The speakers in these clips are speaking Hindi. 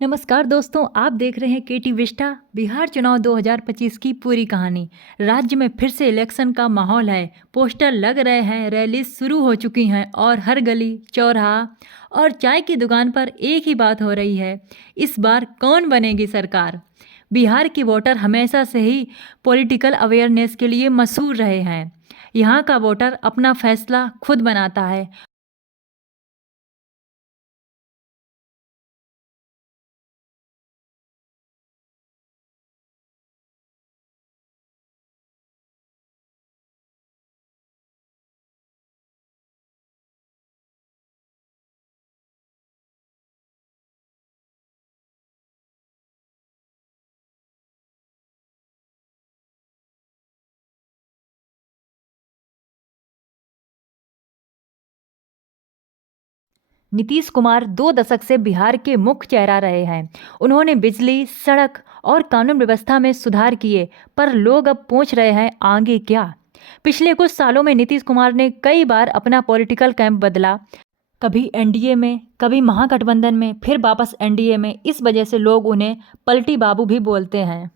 नमस्कार दोस्तों, आप देख रहे हैं केटी विस्टा बिहार चुनाव 2025 की पूरी कहानी। राज्य में फिर से इलेक्शन का माहौल है। पोस्टर लग रहे हैं, रैली शुरू हो चुकी हैं और हर गली, चौराहा और चाय की दुकान पर एक ही बात हो रही है। इस बार कौन बनेगी सरकार? बिहार की वोटर हमेशा से ही पॉलिटिकल अवेयरनेस के लिए मशहूर रहे हैं। यहाँ का वोटर अपना फैसला खुद बनाता है। नीतीश कुमार 2 दशक से बिहार के मुख्य चेहरा रहे हैं। उन्होंने बिजली, सड़क और कानून व्यवस्था में सुधार किए, पर लोग अब पूछ रहे हैं आगे क्या। पिछले कुछ सालों में नीतीश कुमार ने कई बार अपना पॉलिटिकल कैंप बदला, कभी एनडीए में, कभी महागठबंधन में, फिर वापस एनडीए में। इस वजह से लोग उन्हें पलटी बाबू भी बोलते हैं।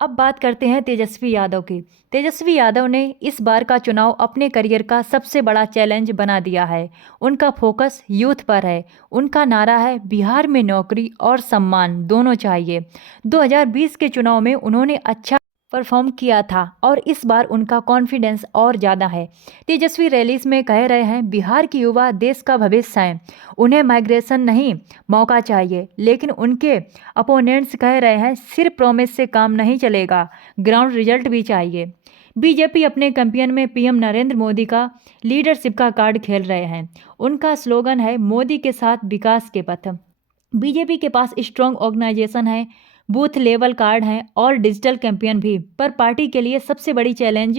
अब बात करते हैं तेजस्वी यादव की। तेजस्वी यादव ने इस बार का चुनाव अपने करियर का सबसे बड़ा चैलेंज बना दिया है। उनका फोकस यूथ पर है। उनका नारा है बिहार में नौकरी और सम्मान दोनों चाहिए। 2020 के चुनाव में उन्होंने अच्छा परफॉर्म किया था और इस बार उनका कॉन्फिडेंस और ज़्यादा है। तेजस्वी रैलीज में कह रहे हैं बिहार की युवा देश का भविष्य हैं, उन्हें माइग्रेशन नहीं मौका चाहिए। लेकिन उनके अपोनेंट्स कह रहे हैं सिर्फ प्रॉमिस से काम नहीं चलेगा, ग्राउंड रिजल्ट भी चाहिए। बीजेपी अपने कैंपेन में पीएम नरेंद्र मोदी का लीडरशिप का कार्ड खेल रहे हैं। उनका स्लोगन है मोदी के साथ विकास के पथ। बीजेपी के पास स्ट्रॉन्ग ऑर्गेनाइजेशन है, बूथ लेवल कार्ड हैं और डिजिटल कैंपेन भी। पर पार्टी के लिए सबसे बड़ी चैलेंज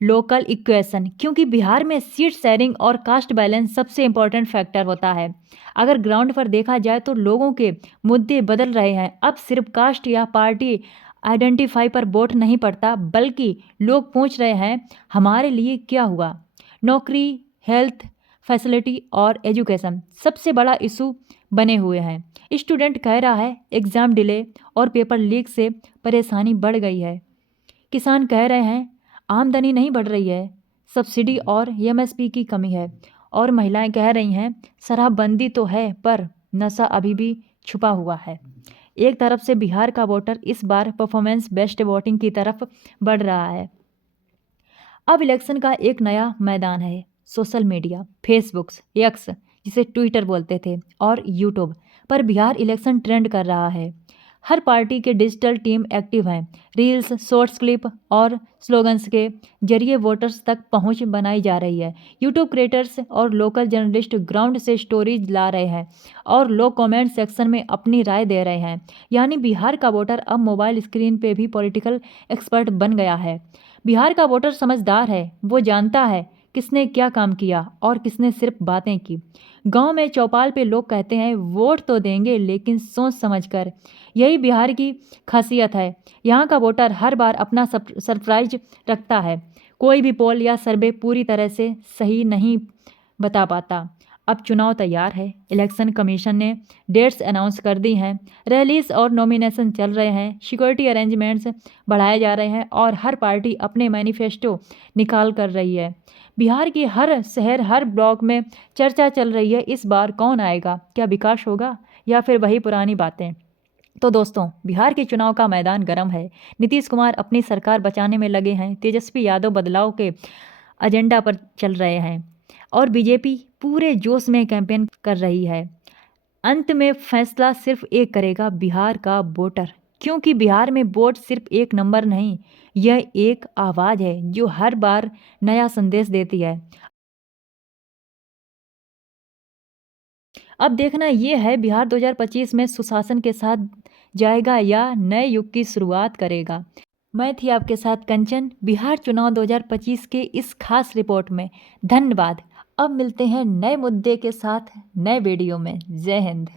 लोकल इक्वेशन, क्योंकि बिहार में सीट शेयरिंग और कास्ट बैलेंस सबसे इंपॉर्टेंट फैक्टर होता है। अगर ग्राउंड पर देखा जाए तो लोगों के मुद्दे बदल रहे हैं। अब सिर्फ कास्ट या पार्टी आइडेंटिफाई पर वोट नहीं पड़ता, बल्कि लोग पूछ रहे हैं हमारे लिए क्या हुआ। नौकरी, हेल्थ फैसिलिटी और एजुकेशन सबसे बड़ा इशू बने हुए हैं। स्टूडेंट कह रहा है एग्ज़ाम डिले और पेपर लीक से परेशानी बढ़ गई है। किसान कह रहे हैं आमदनी नहीं बढ़ रही है, सब्सिडी और एमएसपी की कमी है। और महिलाएं कह रही हैं शराबबंदी तो है पर नशा अभी भी छुपा हुआ है। एक तरफ से बिहार का वोटर इस बार परफॉर्मेंस बेस्ड वोटिंग की तरफ बढ़ रहा है। अब इलेक्शन का एक नया मैदान है। सोशल मीडिया, फेसबुक्स, एक्स जिसे ट्विटर बोलते थे, और यूट्यूब पर बिहार इलेक्शन ट्रेंड कर रहा है। हर पार्टी के डिजिटल टीम एक्टिव हैं। रील्स, शॉर्ट्स क्लिप और स्लोगन्स के जरिए वोटर्स तक पहुंच बनाई जा रही है। यूट्यूब क्रिएटर्स और लोकल जर्नलिस्ट ग्राउंड से स्टोरीज ला रहे हैं और लोग कमेंट सेक्शन में अपनी राय दे रहे हैं। यानी बिहार का वोटर अब मोबाइल स्क्रीन पे भी पॉलिटिकल एक्सपर्ट बन गया है। बिहार का वोटर समझदार है, वो जानता है किसने क्या काम किया और किसने सिर्फ बातें की। गांव में चौपाल पे लोग कहते हैं वोट तो देंगे लेकिन सोच समझकर। यही बिहार की खासियत है। यहाँ का वोटर हर बार अपना सरप्राइज रखता है। कोई भी पोल या सर्वे पूरी तरह से सही नहीं बता पाता। अब चुनाव तैयार है। इलेक्शन कमीशन ने डेट्स अनाउंस कर दी हैं। रैलीज और नॉमिनेशन चल रहे हैं। सिक्योरिटी अरेंजमेंट्स बढ़ाए जा रहे हैं और हर पार्टी अपने मैनिफेस्टो निकाल कर रही है। बिहार की हर शहर, हर ब्लॉक में चर्चा चल रही है इस बार कौन आएगा, क्या विकास होगा या फिर वही पुरानी बातें। तो दोस्तों, बिहार के चुनाव का मैदान गर्म है। नीतीश कुमार अपनी सरकार बचाने में लगे हैं। तेजस्वी यादव बदलाव के एजेंडा पर चल रहे हैं और बीजेपी पूरे जोश में कैंपेन कर रही है। अंत में फैसला सिर्फ एक करेगा बिहार का वोटर, क्योंकि बिहार में वोट सिर्फ एक नंबर नहीं, यह एक आवाज़ है जो हर बार नया संदेश देती है। अब देखना ये है बिहार 2025 में सुशासन के साथ जाएगा या नए युग की शुरुआत करेगा। मैं थी आपके साथ कंचन, बिहार चुनाव 2025 के इस खास रिपोर्ट में। धन्यवाद। अब मिलते हैं नए मुद्दे के साथ नए वीडियो में। जय हिंद।